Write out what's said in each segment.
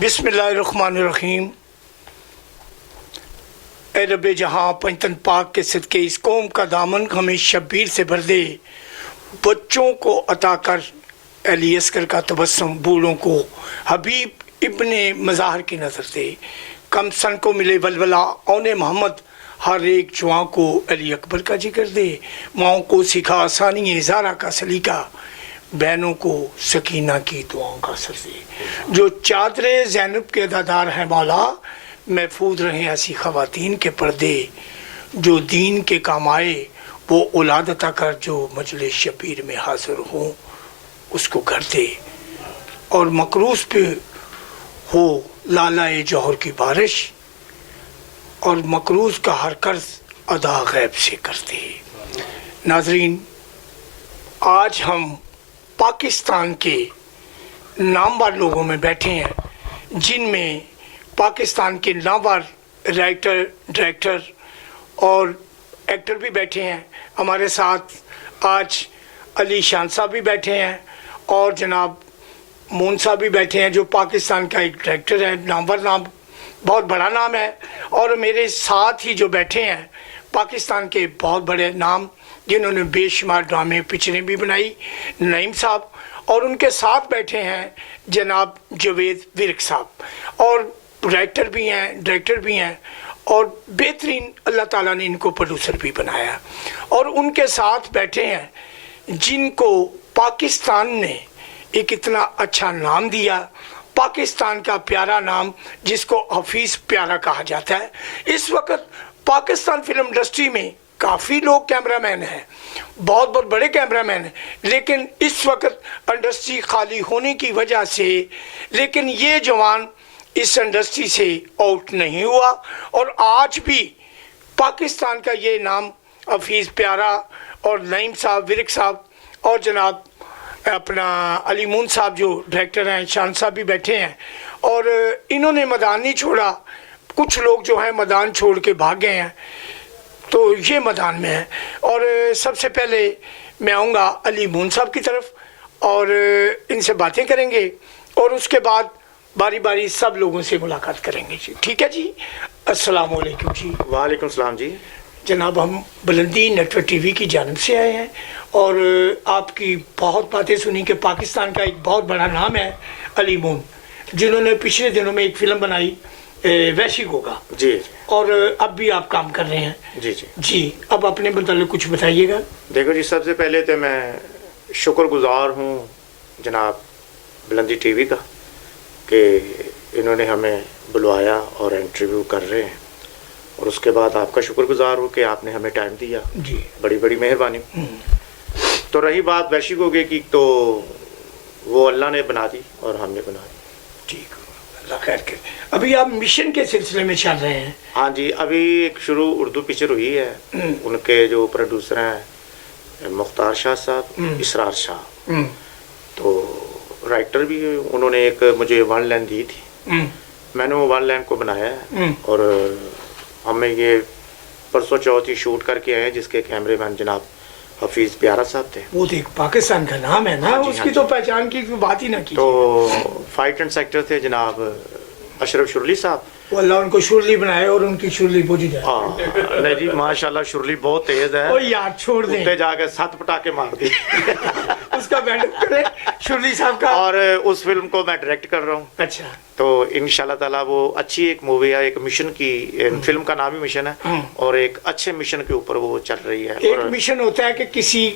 बिस्मिल्लाहिर्रहमानिर्रहीम। ए रब जहाँ पंचतन पाक के सदके इस कौम का दामन हमें शब्बीर से भर दे, बच्चों को अता कर अली अस्कर का तबस्सुम, बूढ़ों को हबीब इब्ने मज़ाहर की नज़र दे, कम सन को मिले वलवला औने मोहम्मद, हर एक जुआ को अली अकबर का जिक्र दे, माओं को सिखा आसानी ज़ारा का सलीका, बहनों को सकीना की दुआओं का असर दे। जो चादरे ज़ैनब के अदादार हैं मौला, महफूज रहें ऐसी ख़वातीन के पर्दे, जो दीन के काम आए वो औलाद अता कर, जो मजलिस शबीर में हाजिर हों उसको घर दे, और मकरूस पे हो लालाए जौहर की बारिश, और मकरूज का हर कर्ज अदा गैब से कर दे। नाजरीन, आज हम पाकिस्तान के नामवर लोगों में बैठे हैं, जिनमें पाकिस्तान के नामवर राइटर, डायरेक्टर और एक्टर भी बैठे हैं। हमारे साथ आज अली शान साहब भी बैठे हैं और जनाब मून साहब भी बैठे हैं, जो पाकिस्तान का एक डायरेक्टर है, नामवर नाम, बहुत बड़ा नाम है। और मेरे साथ ही जो बैठे हैं पाकिस्तान के बहुत बड़े नाम, जिन्होंने बेशुमार ड्रामे पिक्चरें भी बनाई, नईम साहब, और उनके साथ बैठे हैं जनाब जवेद विरक साहब, और राइटर भी हैं, डायरेक्टर भी हैं, और बेहतरीन अल्लाह ताला ने इनको प्रोड्यूसर भी बनाया। और उनके साथ बैठे हैं जिनको पाकिस्तान ने एक इतना अच्छा नाम दिया, पाकिस्तान का प्यारा नाम जिसको हफीज़ प्यारा कहा जाता है। इस वक्त पाकिस्तान फिल्म इंडस्ट्री में काफ़ी लोग कैमरामैन हैं, बहुत बहुत बड़े कैमरामैन हैं, लेकिन इस वक्त इंडस्ट्री खाली होने की वजह से, लेकिन ये जवान इस इंडस्ट्री से आउट नहीं हुआ, और आज भी पाकिस्तान का ये नाम हफीज़ प्यारा और नईम साहब, विरक साहब, और जनाब अपना अली मून साहब जो डायरेक्टर हैं, शान साहब भी बैठे हैं, और इन्होंने मैदान नहीं छोड़ा। कुछ लोग जो हैं मैदान छोड़ के भाग गए हैं, तो ये मैदान में है। और सबसे पहले मैं आऊँगा अली मून साहब की तरफ और इनसे बातें करेंगे, और उसके बाद बारी बारी सब लोगों से मुलाकात करेंगे जी। ठीक है जी, अस्सलाम वालेकुम जी। वालेकुम सलाम जी। जनाब, हम बुलंदी नेटवर्क टीवी की जानिब से आए हैं, और आपकी बहुत बातें सुनी कि पाकिस्तान का एक बहुत बड़ा नाम है अली मून, जिन्होंने पिछले दिनों में एक फ़िल्म बनाई वैशी गोगा जी, और अब भी आप काम कर रहे हैं। जी जी जी, अब अपने मतलब कुछ बताइएगा। देखो जी, सबसे पहले तो मैं शुक्रगुजार हूँ जनाब बुलंदी टीवी का कि इन्होंने हमें बुलवाया और इंटरव्यू कर रहे हैं, और उसके बाद आपका शुक्रगुजार हूँ कि आपने हमें टाइम दिया जी, बड़ी बड़ी मेहरबानी। तो रही बात वैशी गोगे की, तो वो अल्लाह ने बना दी और हमने बना दी। ठीक, अल्लाह खैर करे। अभी आप मिशन के सिलसिले में चल रहे हैं? हाँ जी, अभी एक शुरू उर्दू पिक्चर हुई है, उनके जो प्रोड्यूसर हैं मुख्तार शाह साहब, इसरार शाह, तो राइटर भी उन्होंने एक मुझे वन लाइन दी थी, मैंने वो वन लाइन को बनाया है, और हमें ये परसों चौथ ही शूट करके आए हैं, जिसके कैमरेमैन जनाब हफीज़ प्यारा साहब थे। वो तो एक पाकिस्तान का नाम है ना। हाँ जी, उसकी हाँ तो पहचान की बात ही ना की। तो फाइट एंड सेक्टर थे जनाब अशरफ शुरली साहब, वो अल्लाह उनको शुरली बनाए और उनकी शुरली बुझ जाए। हाँ नहीं जी, माशाल्लाह शुरली बहुत तेज है। ओ यार छोड़ दे, उठे जाके 7 पटाखे मार दी। उसका बैठक करे शुरली साहब का, और उस फिल्म को मैं डायरेक्ट कर रहा हूँ। अच्छा, तो इंशाल्लाह ताला वो अच्छी एक मूवी है, एक मिशन की, फिल्म का नाम ही मिशन है, और एक अच्छे मिशन के ऊपर वो चल रही है। एक मिशन होता है कि किसी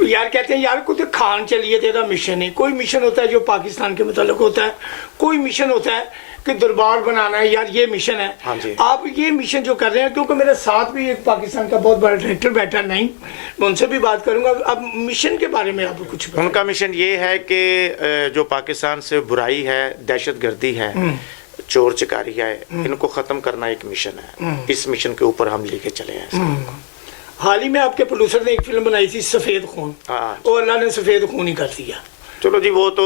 यार कहते हैं यार कुछ खान चलिए तेरा मिशन है, कोई मिशन होता है जो पाकिस्तान के मुतालिक होता है, कोई मिशन होता है कि दरबार बनाना है, यार ये मिशन है। हाँ जी, आप ये मिशन जो कर रहे हैं, क्योंकि मेरे साथ भी एक पाकिस्तान का बहुत बड़ा डायरेक्टर बैठा नहीं, मैं उनसे भी बात करूंगा। अब मिशन के बारे में आप कुछ बताएं। उनका मिशन ये है कि जो पाकिस्तान से बुराई है, दहशतगर्दी है, चोर चकारी है, इनको ख़त्म करना एक मिशन है। इस मिशन के ऊपर हम लेके चले हैं। हाल ही में आपके प्रोड्यूसर ने एक फिल्म बनाई थी सफ़ेद खून, और अल्लाह ने सफ़ेद खून ही कर दिया। चलो जी, वो तो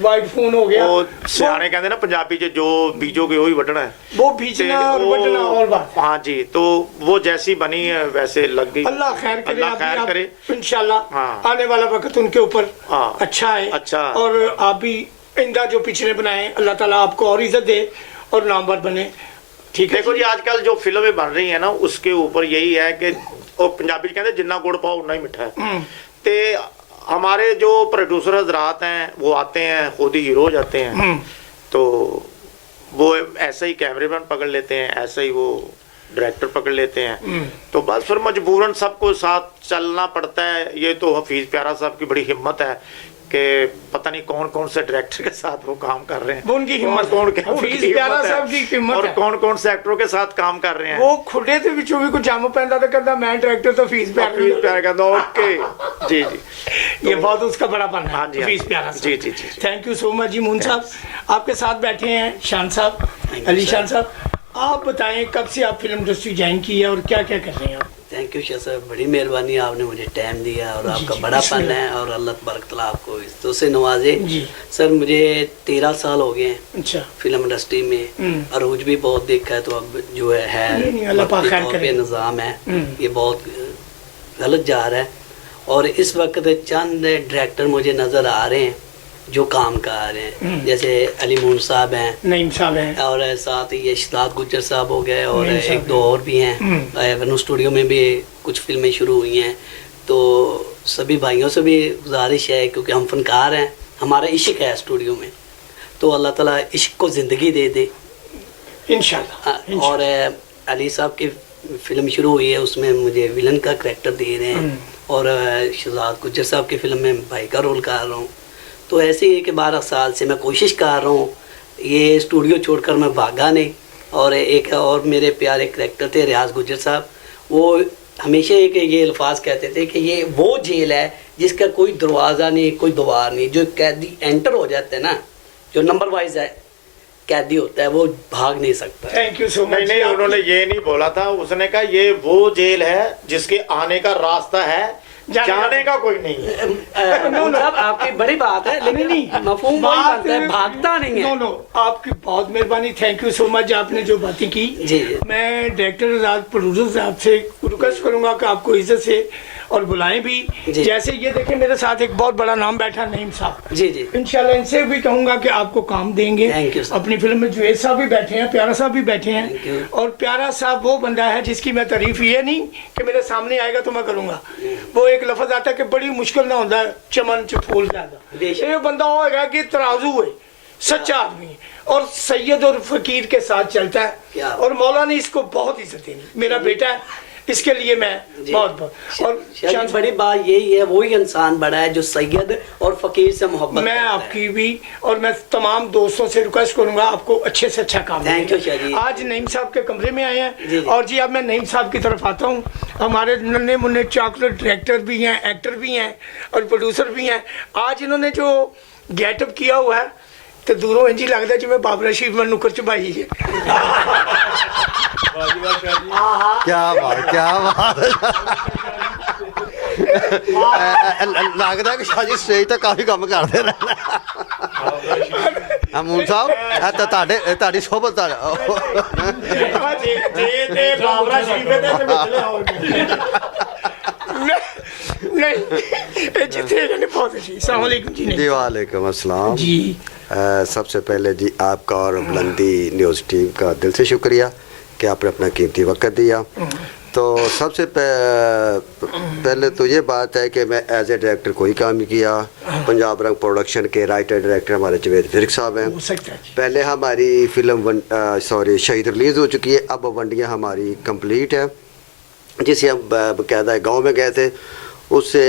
वाइट खून हो गया। वो सियाने कहते ना पंजाबी च, जो बीजोगे वही वटना है, वो बीजना और वटना और बात। हाँ जी, तो वो जैसी बनी है वैसे लग गई। अल्लाह खैर करे, अल्लाह खैर करे इंशाल्लाह। हाँ। आने वाला वक्त उनके ऊपर अच्छा है, अच्छा, और आप भी आइंदा जो पिछले बनाए अल्लाह ताला आपको और इज्जत दे और नामवर बने। ठीक है देखो जी, आजकल जो फिल्में बन रही है ना, उसके ऊपर यही है कि वो पंजाबी कहते हैं जिन्ना गुड़ पाओ उतना ही मिठा है। ते हमारे जो प्रोड्यूसर हजरात हैं वो आते हैं, खुद ही हीरो हो जाते हैं, तो वो ऐसे ही कैमरेमैन पकड़ लेते हैं, ऐसे ही वो डायरेक्टर पकड़ लेते हैं, तो बस फिर मजबूरन सबको साथ चलना पड़ता है। ये तो हफीज प्यारा साहब की बड़ी हिम्मत है कि पता नहीं कौन कौन से डायरेक्टर के साथ वो काम कर रहे हैं, वो उनकी हिम्मत, हफीज प्यारा साहब की हिम्मत और है। कौन कौन से एक्टरों के साथ काम कर रहे हैं। वो खुडे ਦੇ ਵਿੱਚੋਂ ਵੀ ਕੋਈ ਜੰਮ ਪੈਂਦਾ ਤਾਂ ਕਹਿੰਦਾ मैं डायरेक्टर तो हफीज हफीज प्यारा कहता ओके जी जी, ये बहुत उसका बड़ा पन है। हाँ जी, हाँ हफीज जी। प्यारा साहब, जी, जी, जी, जी। थैंक यू सो मच जी। मून साहब आपके साथ बैठे हैं शान साहब, अली शान साहब, आप बताएं कब से आप फिल्म इंडस्ट्री ज्वाइन की है और क्या क्या कर रहे हैं आप? थैंक यू शाह साहब, बड़ी मेहरबानी, आपने मुझे टाइम दिया और आपका जी, बड़ा फन बिस्मिल्लाह। है और अल्लाह तबारक तआला आपको इस से नवाजे। जी। सर मुझे 13 साल हो गए हैं अच्छा, फिल्म इंडस्ट्री में, अरूज भी बहुत देखा है, तो अब जो है नहीं, अल्लाह पाक वक्ती खैर तौर करे। पे निज़ाम है ये बहुत गलत जा रहा है, और इस वक्त चंद डायरेक्टर मुझे नज़र आ रहे हैं जो काम कर रहे हैं, जैसे अली मून साहब हैं नईम साहब हैं, और साथ ही ये शहजाद गुज्जर साहब हो गए, और नईम साहब एक दो और भी हैं। वनु स्टूडियो में भी कुछ फिल्में शुरू हुई हैं, तो सभी भाइयों से भी गुजारिश है, क्योंकि हम फनकार हैं, हमारा इश्क है स्टूडियो में, तो अल्लाह ताला इश्क को ज़िंदगी दे दे इंशाल्लाह। और अली साहब की फिल्म शुरू हुई है, उसमें मुझे विलन का करैक्टर दे रहे हैं, और शहजाद गुज्जर साहब की फिल्म में भाई का रोल कर रहा हूँ। तो ऐसे ही कि 12 साल से मैं कोशिश कर रहा हूँ, ये स्टूडियो छोड़कर मैं भागा नहीं। और एक और मेरे प्यारे करैक्टर थे रियाज गुज्जर साहब, वो हमेशा एक ये अल्फाज कहते थे कि ये वो जेल है जिसका कोई दरवाज़ा नहीं, कोई द्वार नहीं, जो कैदी एंटर हो जाते हैं ना, जो नंबर वाइज है कैदी होता है, वो भाग नहीं सकता। Thank you so much. नहीं नहीं, उन्होंने ये नहीं बोला था, उसने कहा ये वो जेल है जिसके आने का रास्ता है, जाने का कोई नहीं है। साहब आपकी बड़ी बात है, लेकिन मफहूम वही बनता है, भागता नहीं है। नो आपकी बहुत मेहरबानी, थैंक यू सो मच आपने जो बातें की। जी। मैं डायरेक्टर आजाद प्रोड्यूसर साहब से रिक्वेस्ट करूंगा कि आपको इज्जत से और बुलाएं भी। जैसे ये देखें मेरे साथ एक बहुत बड़ा नाम बैठा नईम साहब, जी जी, इंशाल्लाह इनसे भी कहूंगा कि आपको काम देंगे। Thank you, sir. अपनी फिल्म में जुवेद साहब भी बैठे हैं, प्यारा साहब भी बैठे Thank you. हैं, और प्यारा साहब वो बंदा है जिसकी मैं तारीफ ये नहीं कि मेरे सामने आएगा तो मैं करूंगा, वो एक लफ्ज आता है कि बड़ी मुश्किल ना होता है चमन च फूल ज्यादा, ये बंदा होगा कि तराजू है, सच्चा आदमी है, और सैयद और फकीर के साथ चलता है, क्या? और मौला ने इसको बहुत इज्जत देनी, मेरा बेटा है, इसके लिए मैं बहुत और शायद बड़ी बात यही है, वही इंसान बड़ा है जो सैयद और फकीर से मोहब्बत मैं करता है। आपकी भी और मैं तमाम दोस्तों से रिक्वेस्ट करूंगा आपको अच्छे से अच्छा काम Thank you, शाह जी। आज नईम साहब के कमरे में आए हैं जी। और जी अब मैं नईम साहब की तरफ आता हूँ। हमारे नन्हे मुन्ने चॉकलेट डायरेक्टर भी हैं, एक्टर भी हैं और प्रोड्यूसर भी हैं। आज इन्होंने जो गेटअप किया हुआ है तो दूरों इंज ही लगता है जिवें बाबरा शरीफ में नुकर चबाई है। क्या बात लगता कि शाह जी स्टेज ਤੇ ਕਾਫੀ ਕੰਮ ਕਰਦੇ ਨੇ। ਅਮੂਨ ਸਾਹਿਬ ਇਹ ਤਾਂ ਤੁਹਾਡੀ ਸੋਭਤ ਆ। ਜੇ ਬਾਬਰਾ ਸ਼ਰੀਫ ਦੇ ਤੇ ਵਿਚਲੇ ਹੋਣਗੇ। नहीं ये जितने रहने बहुत अच्छी। अस्सलाम वालेकुम जी। जी वालेकुम अस्सलाम जी सबसे पहले जी आपका और बुलंदी न्यूज़ टीम का दिल से शुक्रिया कि आपने अपना कीमती वक्त दिया। तो सबसे पहले तो ये बात है कि मैं एज ए डायरेक्टर कोई काम नहीं किया। पंजाब रंग प्रोडक्शन के राइटर डायरेक्टर हमारे जवेद विर्क साहब हैं। हो सकता है। पहले हमारी फिल्म शहीद रिलीज़ हो चुकी है, अब वंडियाँ हमारी कंप्लीट है, जिसे हम बाकायदा गाँव में गए थे, उससे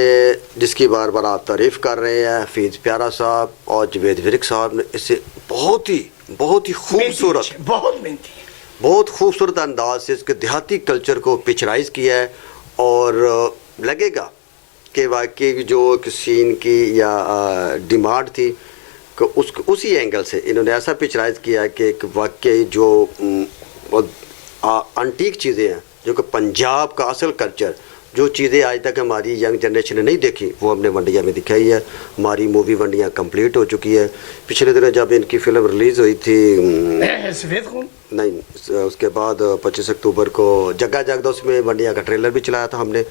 जिसकी बार बार आप तारीफ़ कर रहे हैं हफीज़ प्यारा साहब और जवेद विर्क साहब ने इससे बहुत ही खूबसूरत, बहुत मेहनती है, बहुत खूबसूरत अंदाज से इसके देहाती कल्चर को पिक्चराइज किया है। और लगेगा कि वाकई जो एक सीन की या डिमांड थी कि उसी एंगल से इन्होंने ऐसा पिक्चराइज किया है कि एक वाकई जो अंटीक चीज़ें हैं, जो कि पंजाब का असल कल्चर, जो चीज़ें आज तक हमारी यंग जनरेशन ने नहीं देखी, वो हमने वंडिया में दिखाई है। हमारी मूवी वंडिया कंप्लीट हो चुकी है। पिछले दिनों जब इनकी फ़िल्म रिलीज़ हुई थी, सफेद खून नहीं उसके बाद 25 अक्टूबर को जग्गा जगदा उसमें वंडिया का ट्रेलर भी चलाया था हमने।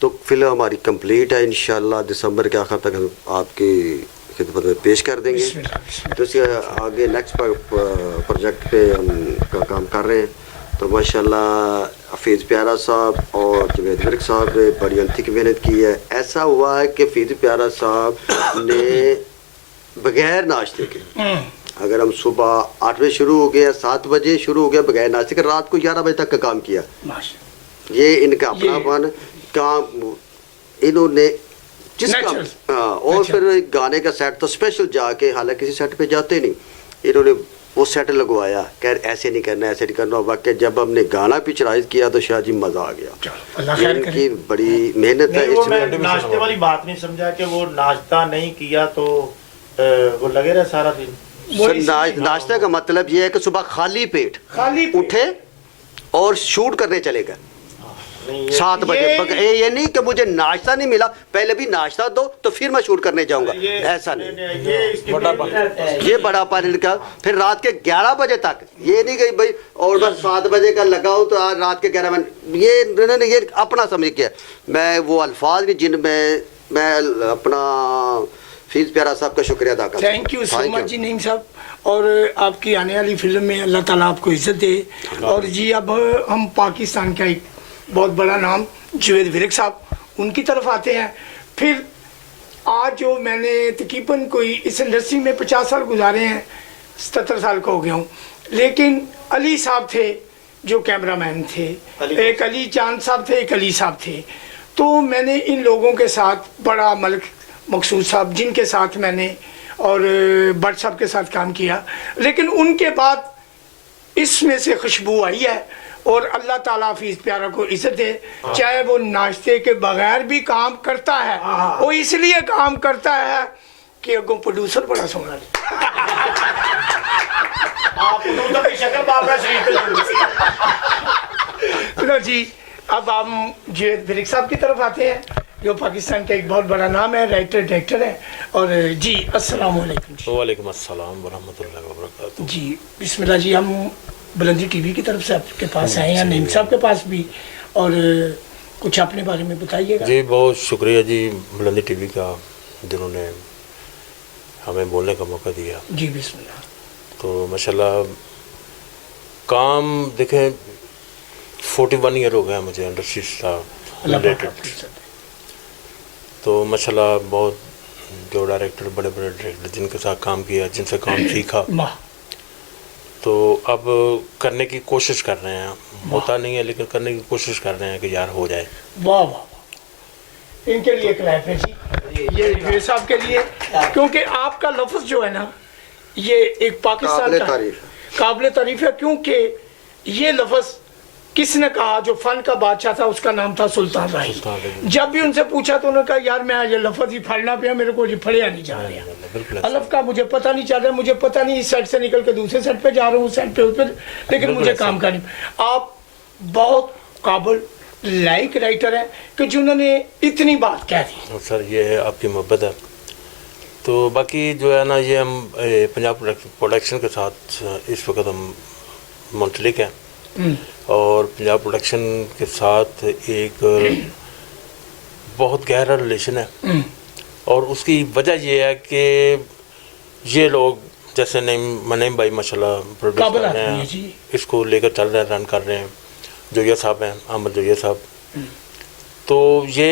तो फिल्म हमारी कंप्लीट है, इंशाल्लाह दिसंबर के आखिर तक आपकी खिदमत में पेश कर देंगे। बिस्मिल्लाह, बिस्मिल्लाह। तो इसके आगे नेक्स्ट प्रोजेक्ट पे हम का काम कर रहे हैं। तो माशाल्लाह हफीज़ प्यारा साहब और जवेद विर्क साहब ने बड़ी अंतिक मेहनत की है। ऐसा हुआ है कि हफीज़ प्यारा साहब ने बगैर नाश्ते के, अगर हम सुबह 8 बजे शुरू हो गया, 7 बजे शुरू हो गया, बगैर नाश्ते के रात को 11 बजे तक का काम किया। माशाल्लाह। ये इनका अपनापन काम, इन्होंने जिस काम Natural। और अच्छा। फिर गाने का सेट तो स्पेशल जाके, हालांकि किसी सेट पे जाते नहीं, इन्होंने वो सेट लगवाया, कह ऐसे नहीं करना, ऐसे नहीं करना। वाकई जब हमने गाना पिक्चराइज किया तो शाह जी मजा आ गया। चलो, अल्लाह ये खैर करे। इनकी बड़ी मेहनत है नहीं, वो इसमें। मैं नाश्ते वाली बात नहीं समझा कि वो नाश्ता नहीं किया तो वो लगे रहे सारा दिन। सर, नाश्ते का मतलब ये है कि सुबह खाली पेट खाली पेट। उठे और शूट करने चले गए नहीं, 7 बजे। ये- ये नहीं कि मुझे नाश्ता नहीं मिला, पहले भी नाश्ता दो तो फिर मैं शूट करने जाऊंगा, ऐसा नहीं। ये इसकी ये बड़ा पानी का, फिर रात के 11 बजे तक, ये नहीं कि भाई और बस 7 बजे का लगाओ तो आज रात के 11 बजे, ये इन्होंने ये अपना समझ किया। मैं वो अल्फाज नहीं जिनमें मैं अपना हफीज़ प्यारा साहब का शुक्रिया अदा करता हूं। Thank you so Thank much you। जी नईम साहब, और आपकी आने वाली फिल्म में अल्लाह ताला आपको इज्जत दे। और जी अब हम पाकिस्तान का एक बहुत बड़ा नाम जवेद विर्क साहब, उनकी तरफ आते हैं। फिर आज जो मैंने तकरीबन कोई इस इंडस्ट्री में 50 साल गुजारे हैं, 77 साल का हो गया हूँ, लेकिन अली साहब थे जो कैमरामैन थे, एक अली चांद साहब थे, एक अली साहब थे। तो मैंने इन लोगों के साथ, बड़ा मलिक मकसूद साहब जिनके साथ मैंने और भट्ट साहब के साथ काम किया, लेकिन उनके बाद इसमें से खुशबू आई है। और अल्लाह ताला हफीज़ प्यारा को इज्जत दे, चाहे वो नाश्ते के बगैर भी काम करता है, वो इसलिए काम करता है कि अगो प्रोड्यूसर बड़ा सोना है। आप तो की शक्ल बाबा शरीफ पे लो जी, अब हम जवेद विर्क साहब की तरफ आते हैं, जो पाकिस्तान का एक बहुत बड़ा नाम है, राइटर डायरेक्टर है। और जी अस्सलाम वालेकुम जी। वालेकुम अस्सलाम वरहमतुल्लाहि वबरकातुहू। जी बिस्मिल्लाह जी, हम बुलंदी टीवी की तरफ से आपके पास आए हैं, नईम साहब के पास भी, और कुछ अपने बारे में बताइएगा। जी बहुत शुक्रिया जी बुलंदी टीवी का, जिन्होंने हमें बोलने का मौका दिया। जी बिस्मिल्लाह। तो माशाल्लाह काम देखें 41 ईयर हो गया मुझे इंडस्ट्री से अल्लाह पाक रिलेटेड। आपको इज्जत दे। तो माशाल्लाह बहुत जो डायरेक्टर, बड़े बड़े डायरेक्टर जिनके साथ काम किया, जिनसे काम सीखा, वाह तो अब करने की कोशिश कर रहे हैं। होता नहीं है लेकिन करने की कोशिश कर रहे हैं कि यार हो जाए। वाह वाह वाह। इनके लिए क्लैप है जी, ये जवेद साहब के लिए, क्योंकि आपका लफ्ज़ जो है ना, ये एक पाकिस्तान काबिले का तारीफ है। काबिले तारीफ है, क्योंकि ये लफ्ज़ किसने कहा, जो फन का बादशाह था उसका नाम था सुल्तान राही। सुल्तान राही। जब भी उनसे पूछा तो उन्होंने कहा यार मैं ये लफ्ज़ ही फड़ना पिया, मेरे को ये फड़िया नहीं जा रहा, बिल्कुल अलफ का मुझे पता नहीं चल रहा, मुझे पता नहीं इस साइड से निकल के दूसरे साइड पे जा रहा हूँ, उस साइड पे उस पे, लेकिन बिल्कुल मुझे ऐसा। काम करनी। आप बहुत काबिल लाइक राइटर हैं कि जिन्होंने इतनी बात कह दी। और सर ये है आपकी मोहब्बत है। तो बाकी जो है ना, ये हम पंजाब प्रोडक्शन के साथ इस वक्त हम मुंसलिक हैं, और पंजाब प्रोडक्शन के साथ एक बहुत गहरा रिलेशन है। और उसकी वजह ये है कि ये लोग जैसे नईम भाई माशाल्लाह प्रोड्यूस काबिल कर रहे आदमी है हैं, जी। इसको लेकर चल रहे हैं, रन कर रहे हैं। जोया साहब हैं, अहमद जोया साहब, तो ये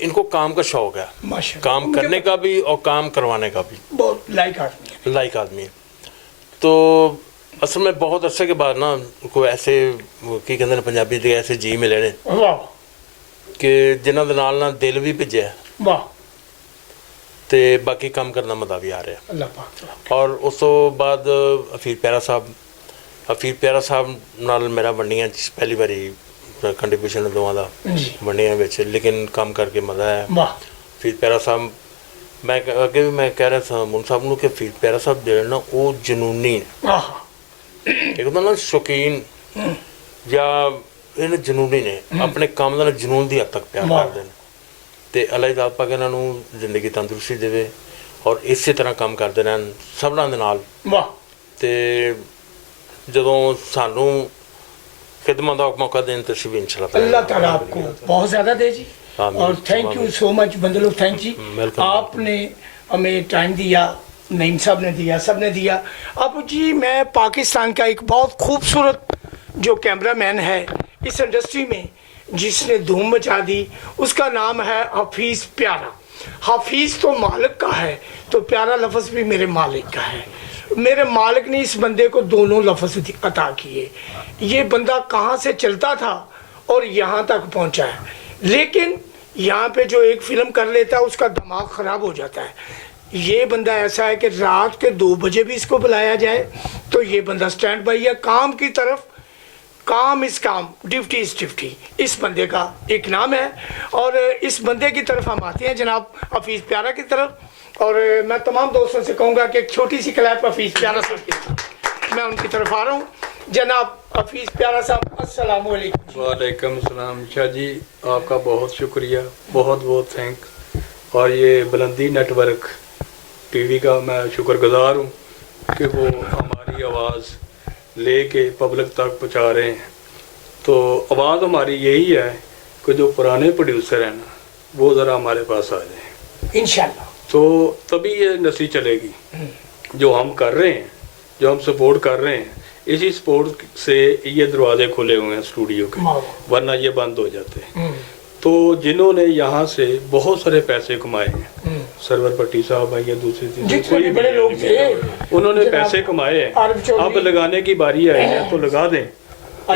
इनको काम का शौक है, माशाल्लाह, काम मुझे करने का भी और काम करवाने का भी, बहुत लाइक आदमी है। लाइक आदमी है। तो असल में बहुत अरसे के बाद ना कोई ऐसे की कहते हैं पंजाबी ਦੇ ऐसे जी मिले ने वाह कि जिन्हों ਦੇ ਨਾਲ ਨਾ ਦਿਲ ਵੀ ਭਿੱਜਿਆ वाह, ਤੇ ਬਾਕੀ ਕੰਮ ਕਰਨ ਦਾ ਮਜ਼ਾ ਵੀ ਆ ਰਿਹਾ। अल्लाह पाक। ਔਰ ਉਸ ਤੋਂ ਬਾਅਦ ਹਫੀਜ਼ ਪਿਆਰਾ ਸਾਹਿਬ ਨਾਲ ਮੇਰਾ ਵੰਡੀਆਂ 'ਚ ਪਹਿਲੀ ਵਾਰੀ ਕੰਟਰੀਬਿਊਸ਼ਨ ਦੋਵਾਂ ਦਾ जी ਵੰਡੀਆਂ ਵਿੱਚ, ਲੇਕਿਨ ਕੰਮ ਕਰਕੇ ਮਜ਼ਾ ਆਇਆ। वाह ਹਫੀਜ਼ ਪਿਆਰਾ ਸਾਹਿਬ, ਮੈਂ ਅੱਗੇ ਵੀ ਮੈਂ ਕਹਿ ਰਿਹਾ ਸਾਂ ਮੁਨ ਸਾਹਿਬ ਨੂੰ ਕਿ ਹਫੀਜ਼ ਪਿਆਰਾ ਸਾਹਿਬ ਜਿਹੜੇ ਨਾ ਉਹ ਜਨੂਨੀ ਨੇ, आह ਇੱਕ ਹੁੰਦਾ ਨਾ ਸ਼ੌਕੀਨ ਜਾਂ ਇਹਨਾਂ ਜਨੂਨੀ ਨੇ, ਆਪਣੇ ਕੰਮ ਦਾ ਜਨੂਨ ਦੀ ਹੱਦ ਤੱਕ ਪਿਆਰ ਵਾਹ। ਕਰਦੇ ਨੇ। ਤੇ ਅੱਲਾਹ ਤਾਲਾ ਪਾਕ ਇਹਨਾਂ ਨੂੰ ਜ਼ਿੰਦਗੀ ਤੰਦਰੁਸਤੀ ਦੇਵੇ ਔਰ ਇਸੇ ਤਰ੍ਹਾਂ ਕੰਮ ਕਰਦੇ ਰਹਿਣ ਸਭਨਾਂ ਦੇ ਨਾਲ। वाह, ਤੇ ਜਦੋਂ ਸਾਨੂੰ ਖਿਦਮਤ ਦਾ ਮੌਕਾ ਦੇਣ ਤੇ ਅਸੀਂ ਵੀ इंशाल्लाह अल्लाह ताला आपको बहुत ज़्यादा दे जी। आमीन। और थैंक यू सो मच बंदलो, थैंक जी। वेलकम। आपने हमें टाइम दिया, नईम साहब ने दिया, सब ने दिया। अब जी मैं पाकिस्तान का एक बहुत खूबसूरत जो कैमरामैन है इस इंडस्ट्री में जिसने धूम मचा दी, उसका नाम है हफीज़ प्यारा। हफीज़ तो मालिक का है, तो प्यारा लफ्ज़ भी मेरे मालिक का है। मेरे मालिक ने इस बंदे को दोनों लफ्ज़ अता किए। ये बंदा कहाँ से चलता था और यहाँ तक पहुँचा है, लेकिन यहाँ पे जो एक फ़िल्म कर लेता है उसका दिमाग ख़राब हो जाता है। ये बंदा ऐसा है कि रात के 2 बजे भी इसको बुलाया जाए तो ये बंदा स्टैंड बाई है। काम की तरफ, काम इस काम, ड्यूटी इस ड्यूटी, इस बंदे का एक नाम है। और इस बंदे की तरफ हम आते हैं जनाब हफीज़ प्यारा की तरफ। और मैं तमाम दोस्तों से कहूँगा कि एक छोटी सी क्लैप हफीज़ प्यारा साहब की तरफ, मैं उनकी तरफ आ रहा हूँ। जनाब हफीज़ प्यारा साहब, अस्सलाम वालेकुम। वालेकुम सलाम। शाह जी, आपका बहुत शुक्रिया, बहुत बहुत थैंक। और ये बुलंदी नेटवर्क टीवी का मैं शुक्रगुजार हूँ कि वो हमारी आवाज़ लेके पब्लिक तक पहुँचा रहे हैं। तो आवाज़ हमारी यही है कि जो पुराने प्रोड्यूसर हैं ना, वो ज़रा हमारे पास आ जाएं इंशाल्लाह, तो तभी ये नस्ली चलेगी। जो हम कर रहे हैं, जो हम सपोर्ट कर रहे हैं, इसी सपोर्ट से ये दरवाजे खुले हुए हैं स्टूडियो के, वरना ये बंद हो जाते हैं। तो जिन्होंने यहाँ से बहुत सारे पैसे कमाए हैं, सरवर पट्टी साहब है या दूसरी जितने भी बड़े लोग थे, उन्होंने पैसे कमाए हैं। अब लगाने की बारी आई है तो लगा दें,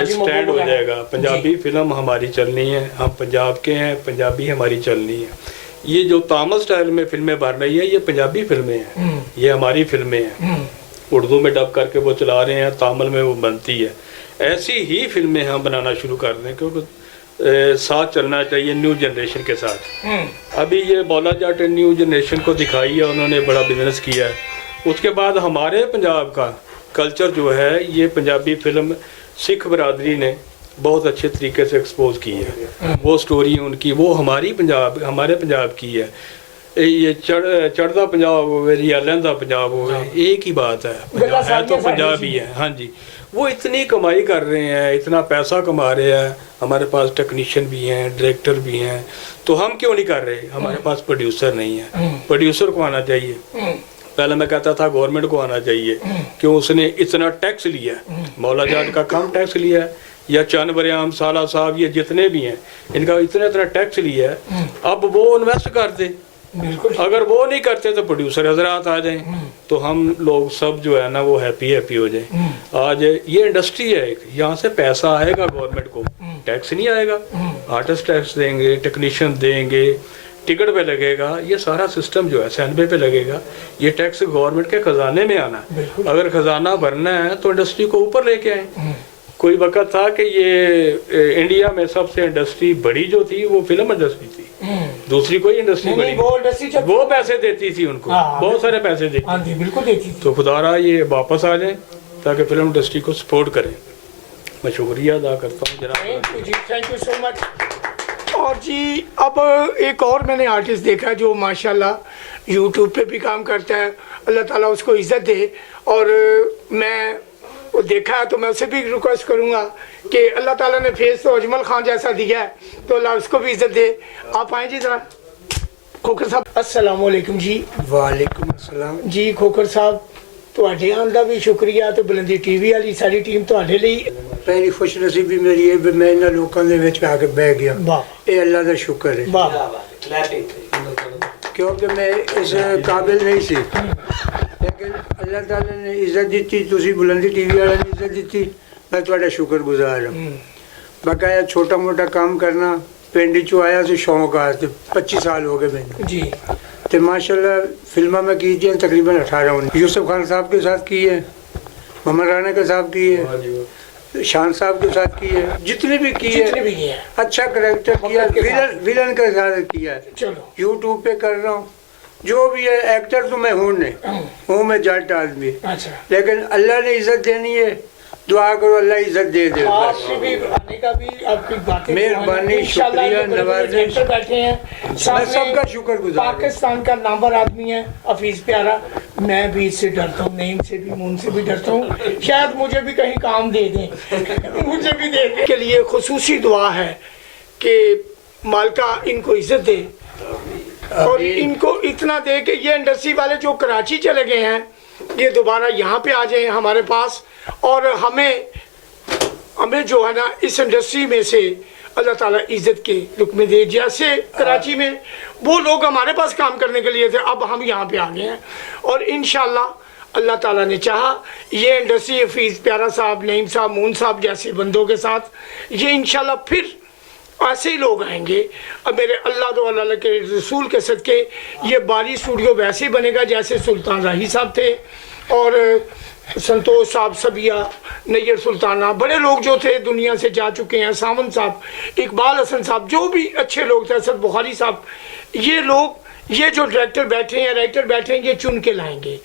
स्टैंड हो जाएगा। पंजाबी फिल्म हमारी चलनी है, हम पंजाब के हैं, पंजाबी हमारी चलनी है। ये जो तामिल स्टाइल में फिल्में बन रही है, ये पंजाबी फिल्में हैं, ये हमारी फिल्में हैं। उर्दू में डब करके वो चला रहे हैं, तामिल में वो बनती है। ऐसी ही फिल्में हम बनाना शुरू कर दें, क्योंकि साथ चलना चाहिए न्यू जनरेशन के साथ। अभी ये बौला जाट न्यू जनरेशन को दिखाई है, उन्होंने बड़ा बिजनेस किया है। उसके बाद हमारे पंजाब का कल्चर जो है, ये पंजाबी फिल्म सिख बरादरी ने बहुत अच्छे तरीके से एक्सपोज की है। वो स्टोरी उनकी, वो हमारे पंजाब की है। ये चढ़ता पंजाब हो या लहंदा पंजाब हो, एक ही बात है तो पंजाब ही है। हाँ जी, वो इतनी कमाई कर रहे हैं, इतना पैसा कमा रहे हैं। हमारे पास टेक्नीशियन भी हैं, डायरेक्टर भी हैं, तो हम क्यों नहीं कर रहे? हमारे पास प्रोड्यूसर नहीं है। प्रोड्यूसर को आना चाहिए। पहले मैं कहता था गवर्नमेंट को आना चाहिए, क्यों उसने इतना टैक्स लिया। मौला जाट का कम टैक्स लिया है, या चंद बरियाम साला साहब, ये जितने भी हैं, इनका इतना टैक्स लिया है। अब वो इन्वेस्ट कर दे, अगर वो नहीं करते तो प्रोड्यूसर हजरात आ जाएं, तो हम लोग सब जो है ना वो हैप्पी हो जाए। आज ये इंडस्ट्री है, यहाँ से पैसा आएगा गवर्नमेंट को, टैक्स नहीं आएगा। आर्टिस्ट टैक्स देंगे, टेक्नीशियन देंगे, टिकट पे लगेगा, ये सारा सिस्टम जो है सैनबे पे लगेगा। ये टैक्स गवर्नमेंट के खजाने में आना है। अगर खजाना भरना है तो इंडस्ट्री को ऊपर लेके आए। कोई वक्त था कि ये इंडिया में सबसे इंडस्ट्री बड़ी जो थी वो फिल्म इंडस्ट्री थी, दूसरी कोई इंडस्ट्री बड़ी, वो पैसे देती थी उनको, बहुत सारे पैसे देती, बिल्कुल देती थी। तो खुदारा ये वापस आ जाए ताकि फिल्म इंडस्ट्री को सपोर्ट करें। मैं शुक्रिया अदा करता हूँ जनाब। Thank you so much. और जी अब एक और मैंने आर्टिस्ट देखा जो माशाल्लाह यूट्यूब पे भी काम करता है, अल्लाह ताला उसको इज़्ज़त दे। और मैं वो देखा है तो मैं उसे भी रिक्वेस्ट करूँगा कि अल्लाह ताला ने फेस तो अजमल खान जैसा दिया है, तो अल्लाह उसको भी इज़्ज़त दे। आप आए जी ज़रा। खोखर साहब, अस्सलाम वालेकुम जी। वालेकुम अस्सलाम जी खोखर साहब, ਤੁਹਾਡੇ ਆਉਣ ਦਾ ਵੀ ਸ਼ੁਕਰੀਆ ਤੇ ਬੁਲੰਦੀ ਟੀਵੀ ਵਾਲੀ ਸਾਰੀ ਟੀਮ ਤੁਹਾਡੇ ਲਈ। ਪਹਿਲੀ ਖੁਸ਼ਨਸੀਬੀ ਮੇਰੀ ਇਹ ਵੀ ਮੈਂ ਇਹਨਾਂ ਲੋਕਾਂ ਦੇ ਵਿੱਚ ਆ ਕੇ ਬਹਿ ਗਿਆ। ਵਾਹ, ਇਹ ਅੱਲਾ ਦਾ ਸ਼ੁਕਰ ਹੈ, ਵਾਹ, ਕਿਉਂਕਿ ਮੈਂ ਇਸ ਕਾਬਿਲ ਨਹੀਂ ਸੀ, ਲੇਕਿਨ ਅੱਲਾਹ ਤਾਲਾ ਨੇ ਇੱਜ਼ਤ ਦਿੱਤੀ, ਤੁਸੀਂ ਬੁਲੰਦੀ ਟੀਵੀ ਵਾਲਿਆਂ ਨੇ ਇੱਜ਼ਤ ਦਿੱਤੀ, ਮੈਂ ਤੁਹਾਡਾ ਸ਼ੁਕਰਗੁਜ਼ਾਰ ਹਾਂ। ਬਕਾਇਆ ਛੋਟਾ ਮੋਟਾ ਕੰਮ ਕਰਨਾ, ਪਿੰਡ 'ਚੋਂ ਆਇਆ ਸੀ ਸ਼ੌਂਕ ਆ, ਤੇ 25 ਸਾਲ ਹੋ ਗਏ ਮੈਨੂੰ जी तो माशाल्लाह फिल्में में की थी तकरीबन 18-19। यूसुफ खान साहब के साथ की है, मोहम्मद राना के साथ की है, शान साहब के साथ की है, जितने भी की है अच्छा करेक्टर किया, विलन के साथ किया है। चलो यूट्यूब पे कर रहा हूँ, जो भी है एक्टर तो मैं हूँ मैं जट आदमी, अच्छा, लेकिन अल्लाह ने इज्जत देनी है, दुआ करो अल्लाह इज्जत दे दे। आपसे भी आने का भी आपकी बातें मेहरबानी, शुक्रिया, नवाजिश, बैठे हैं, मैं सबका शुक्रगुजार हूं। पाकिस्तान का नामवर आदमी है हफीज़ प्यारा, मैं भी इससे डरता हूँ, नईम से भी, मून से भी डरता हूँ, शायद मुझे भी कहीं काम दे दें मुझे भी दे दें। के लिए खुसूसी दुआ है कि मालिका इनको इज्जत दे। اور ان کو اتنا دے کہ یہ انڈسٹری والے جو کراچی چلے گئے ہیں یہ دوبارہ یہاں پہ آ جائیں ہمارے پاس، اور ہمیں جو ہے نا اس انڈسٹری میں سے اللہ تعالیٰ عزت کے لقمے دے. جیسے کراچی میں وہ لوگ ہمارے پاس کام کرنے کے لیے تھے، اب ہم یہاں پہ آ گئے ہیں، اور انشاءاللہ اللہ تعالیٰ نے چاہا یہ انڈسٹری حفیظ پیارا صاحب، نعیم صاحب، مون صاحب جیسے بندوں کے ساتھ یہ انشاءاللہ پھر ایسے ہی لوگ آئیں گے. اب میرے اللہ تو اللہ کے رسول کے صدقے یہ باری اسٹوڈیو ویسے ہی بنے گا جیسے سلطان راہی صاحب تھے اور سنتوش صاحب، سبیہ، نیر سلطانہ، بڑے لوگ جو تھے دنیا سے جا چکے ہیں، ساون صاحب، اقبال حسن صاحب، جو بھی اچھے لوگ تھے، اسد بخاری صاحب، یہ لوگ، یہ جو ڈائریکٹر بیٹھے ہیں، رائٹر بیٹھے ہیں، یہ چن کے لائیں گے،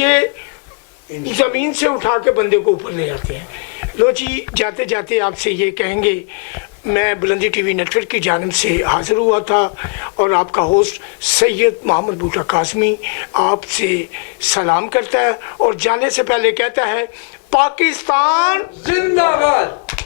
یہ زمین سے اٹھا کے بندے کو اوپر لے جاتے ہیں. لو جی، جاتے جاتے آپ سے یہ کہیں گے، میں بلندی ٹی وی نیٹ ورک کی جانب سے حاضر ہوا تھا اور آپ کا ہوسٹ سید محمد بوٹا قاسمی آپ سے سلام کرتا ہے اور جانے سے پہلے کہتا ہے پاکستان زندہ باد.